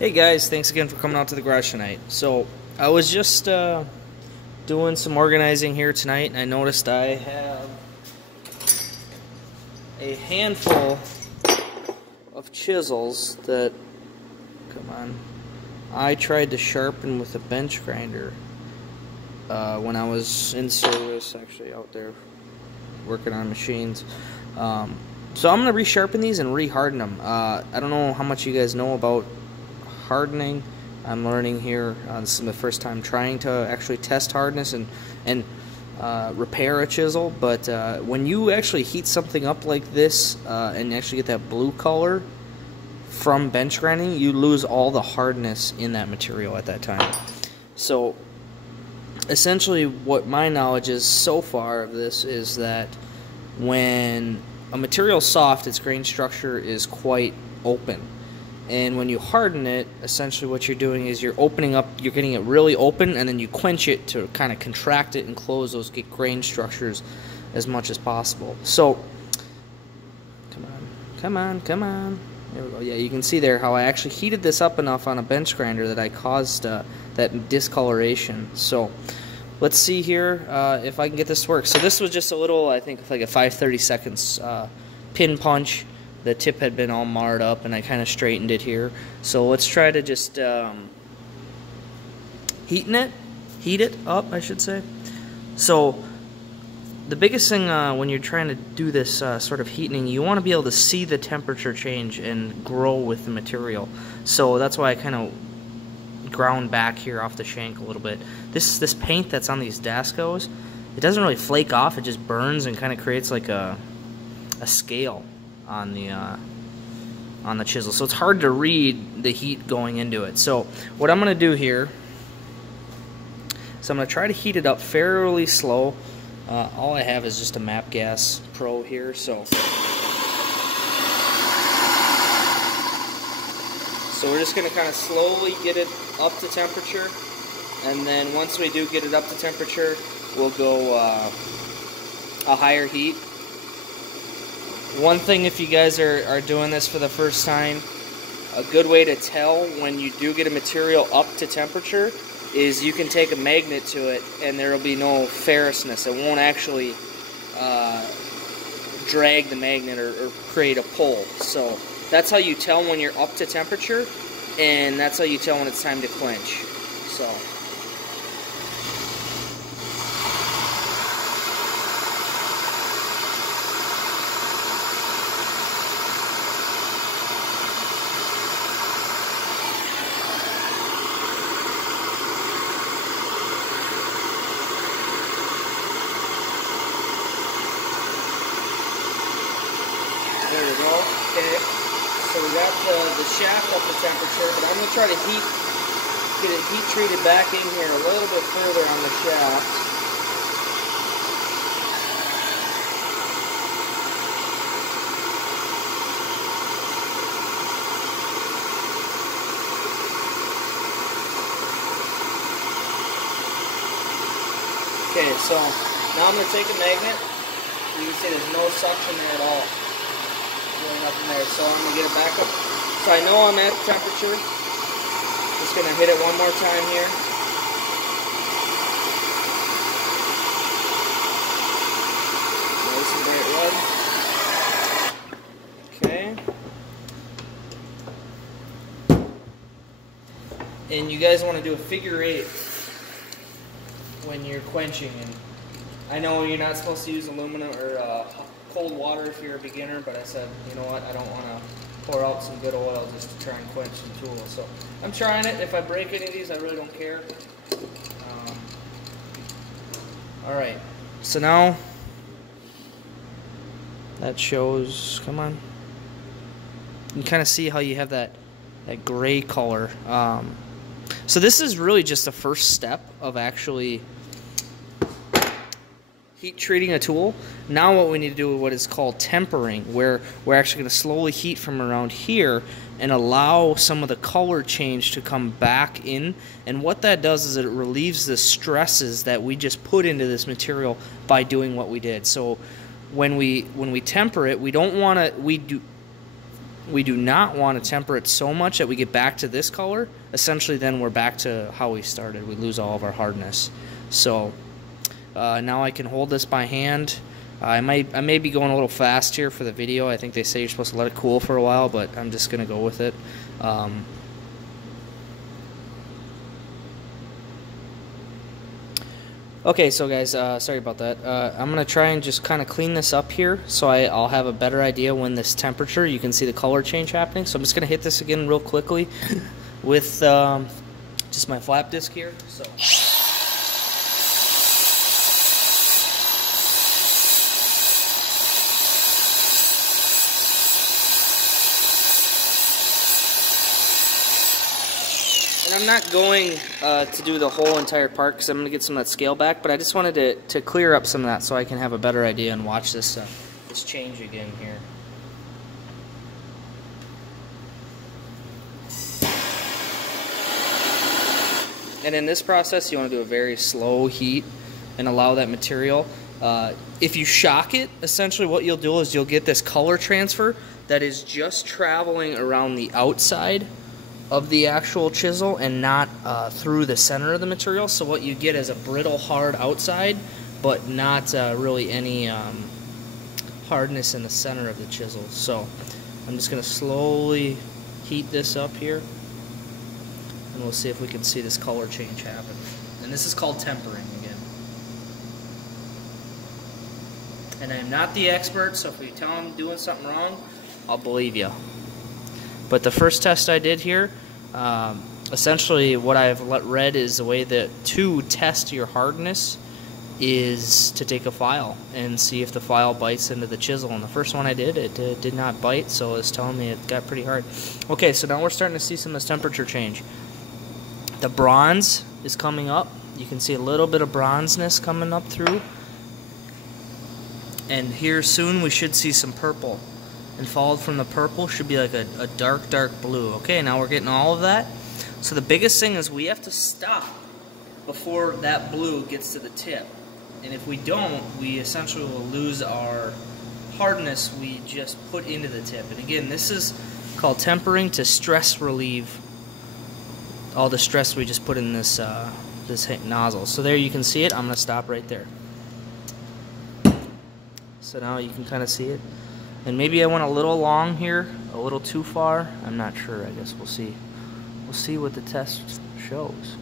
Hey guys, thanks again for coming out to the garage tonight. So I was just doing some organizing here tonight, and I noticed I have a handful of chisels that, come on, I tried to sharpen with a bench grinder when I was in service, actually out there working on machines. So I'm going to resharpen these and re-harden them. I don't know how much you guys know about hardening. I'm learning here. This is my first time trying to actually test hardness and repair a chisel. But when you actually heat something up like this and actually get that blue color from bench grinding, you lose all the hardness in that material at that time. So essentially what my knowledge is so far of this is that when a material is soft, its grain structure is quite open. And when you harden it, essentially what you're doing is you're opening up, you're getting it really open, and then you quench it to kind of contract it and close those grain structures as much as possible. So, come on. There we go. Yeah, you can see there how I actually heated this up enough on a bench grinder that I caused that discoloration. So, let's see here if I can get this to work. So this was just a little, I think, like a 5/32 pin punch. The tip had been all marred up, and I kind of straightened it here. So let's try to just heat it up, I should say. So the biggest thing when you're trying to do this sort of heating, you want to be able to see the temperature change and grow with the material. So that's why I kind of ground back here off the shank a little bit. This paint that's on these Dascos, it doesn't really flake off. It just burns and kind of creates like a scale on the chisel, so it's hard to read the heat going into it. So what I'm going to do here is I'm going to try to heat it up fairly slow. All I have is just a MAP Gas Pro here, so we're just going to kind of slowly get it up to temperature, and then once we do get it up to temperature, we'll go a higher heat. One thing, if you guys are doing this for the first time, a good way to tell when you do get a material up to temperature is you can take a magnet to it and there will be no ferrousness. It won't actually drag the magnet or create a pull. So that's how you tell when you're up to temperature, and that's how you tell when it's time to quench. So there we go. Okay, so we got the shaft up to temperature, but I'm going to try to get it heat treated back in here a little bit further on the shaft. Okay, so now I'm going to take a magnet. You can see there's no suction there at all. Really nothing there. So I'm going to get it back up. So I know I'm at temperature. Just going to hit it one more time here. Nice and bright red. Okay. And you guys want to do a figure 8 when you're quenching. And I know you're not supposed to use aluminum or cold water if you're a beginner, but I said, you know what, I don't want to pour out some good oil just to try and quench some tools. So I'm trying it. If I break any of these, I really don't care. Alright, so now that shows, come on, you can kind of see how you have that gray color. So this is really just the first step of actually heat treating a tool. Now what we need to do is what is called tempering, where we're actually going to slowly heat from around here and allow some of the color change to come back in. And what that does is it relieves the stresses that we just put into this material by doing what we did. So when we temper it, we don't want to, we do not want to temper it so much that we get back to this color. Essentially, then we're back to how we started. We lose all of our hardness. So now I can hold this by hand. I may be going a little fast here for the video. I think they say you're supposed to let it cool for a while, but I'm just going to go with it. Okay, so guys, sorry about that. I'm going to try and just kind of clean this up here so I'll have a better idea when this temperature, you can see the color change happening. So I'm just going to hit this again real quickly with just my flap disc here. So. And I'm not going to do the whole entire part because I'm going to get some of that scale back, but I just wanted to clear up some of that so I can have a better idea and watch this change again here. And in this process, you want to do a very slow heat and allow that material. If you shock it, essentially what you'll do is you'll get this color transfer that is just traveling around the outside of the actual chisel and not through the center of the material. So what you get is a brittle, hard outside, but not really any hardness in the center of the chisel. So I'm just going to slowly heat this up here, and we'll see if we can see this color change happen. And this is called tempering again. And I'm not the expert, so if you tell I'm doing something wrong, I'll believe you. But the first test I did here, essentially what I've read is the way that to test your hardness is to take a file and see if the file bites into the chisel. And the first one I did, it did not bite, so it's telling me it got pretty hard. Okay, so now we're starting to see some of this temperature change. The bronze is coming up. You can see a little bit of bronzeness coming up through. And here soon we should see some purple. And followed from the purple should be like a dark blue. Okay, now we're getting all of that. So the biggest thing is we have to stop before that blue gets to the tip. And if we don't, we essentially will lose our hardness we just put into the tip. And again, this is called tempering to stress relieve all the stress we just put in this this nozzle. So there you can see it. I'm going to stop right there. So now you can kind of see it. And maybe I went a little long here, a little too far. I'm not sure. I guess we'll see. We'll see what the test shows.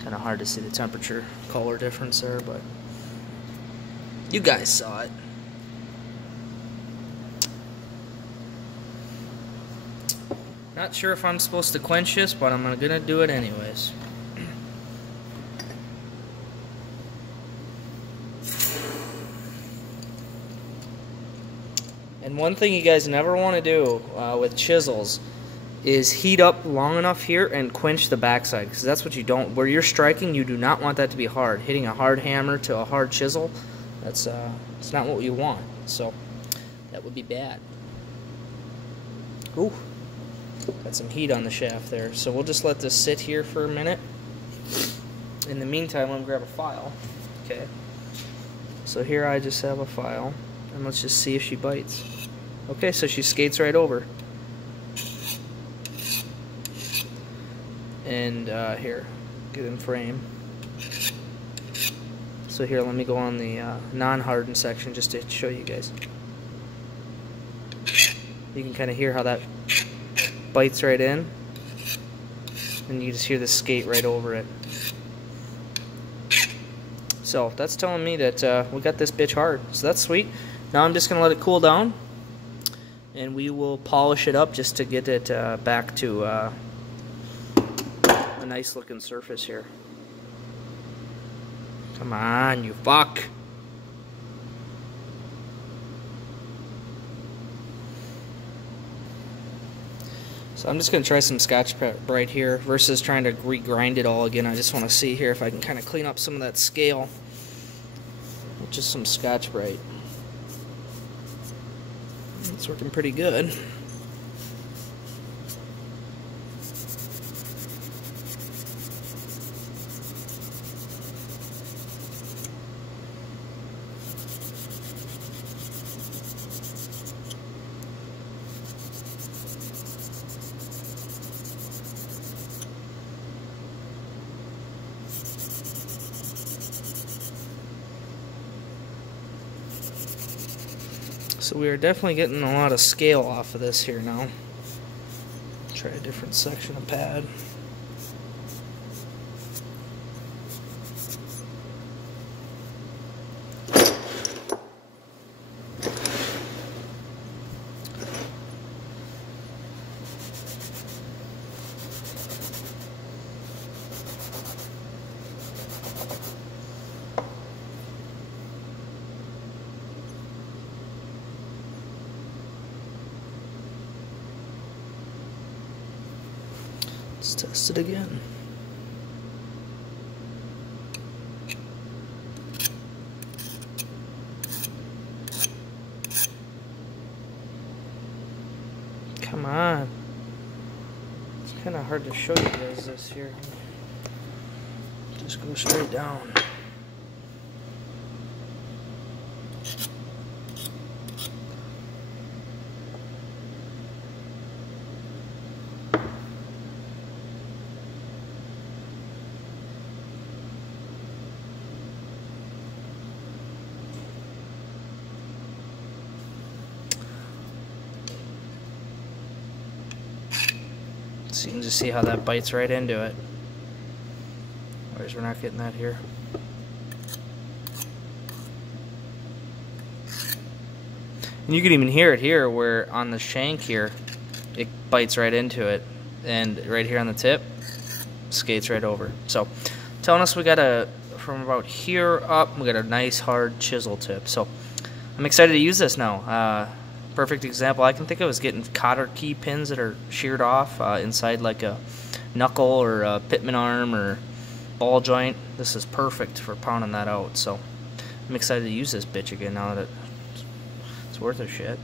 Kind of hard to see the temperature color difference there, but you guys saw it. Not sure if I'm supposed to quench this, but I'm gonna do it anyways. And one thing you guys never want to do with chisels is heat up long enough here and quench the backside, because that's what you don't. Where you're striking, you do not want that to be hard. Hitting a hard hammer to a hard chisel, that's it's not what you want. So that would be bad. Ooh, got some heat on the shaft there. So we'll just let this sit here for a minute. In the meantime, let me grab a file. Okay. So here I just have a file, and let's just see if she bites. Okay, so she skates right over. And here, get in frame. So here, let me go on the non-hardened section just to show you guys. You can kind of hear how that bites right in, and you just hear the skate right over it. So that's telling me that we got this bitch hard. So that's sweet. Now I'm just gonna let it cool down, and we will polish it up just to get it back to a nice looking surface here. Come on, you fuck. So I'm just going to try some Scotch-Brite here versus trying to regrind it all again. I just want to see here if I can kind of clean up some of that scale with just some Scotch-Brite. It's working pretty good. So we are definitely getting a lot of scale off of this here now. Try a different section of pad. Let's test it again. Come on. It's kind of hard to show you guys this here. Just go straight down. So you can just see how that bites right into it. Whereas we're not getting that here. And you can even hear it here where on the shank here, it bites right into it. And right here on the tip, skates right over. So telling us we got from about here up, we got a nice hard chisel tip. So I'm excited to use this now. Perfect example I can think of is getting cotter key pins that are sheared off inside like a knuckle or a pitman arm or ball joint. This is perfect for pounding that out. So I'm excited to use this bitch again now that it's worth a shit.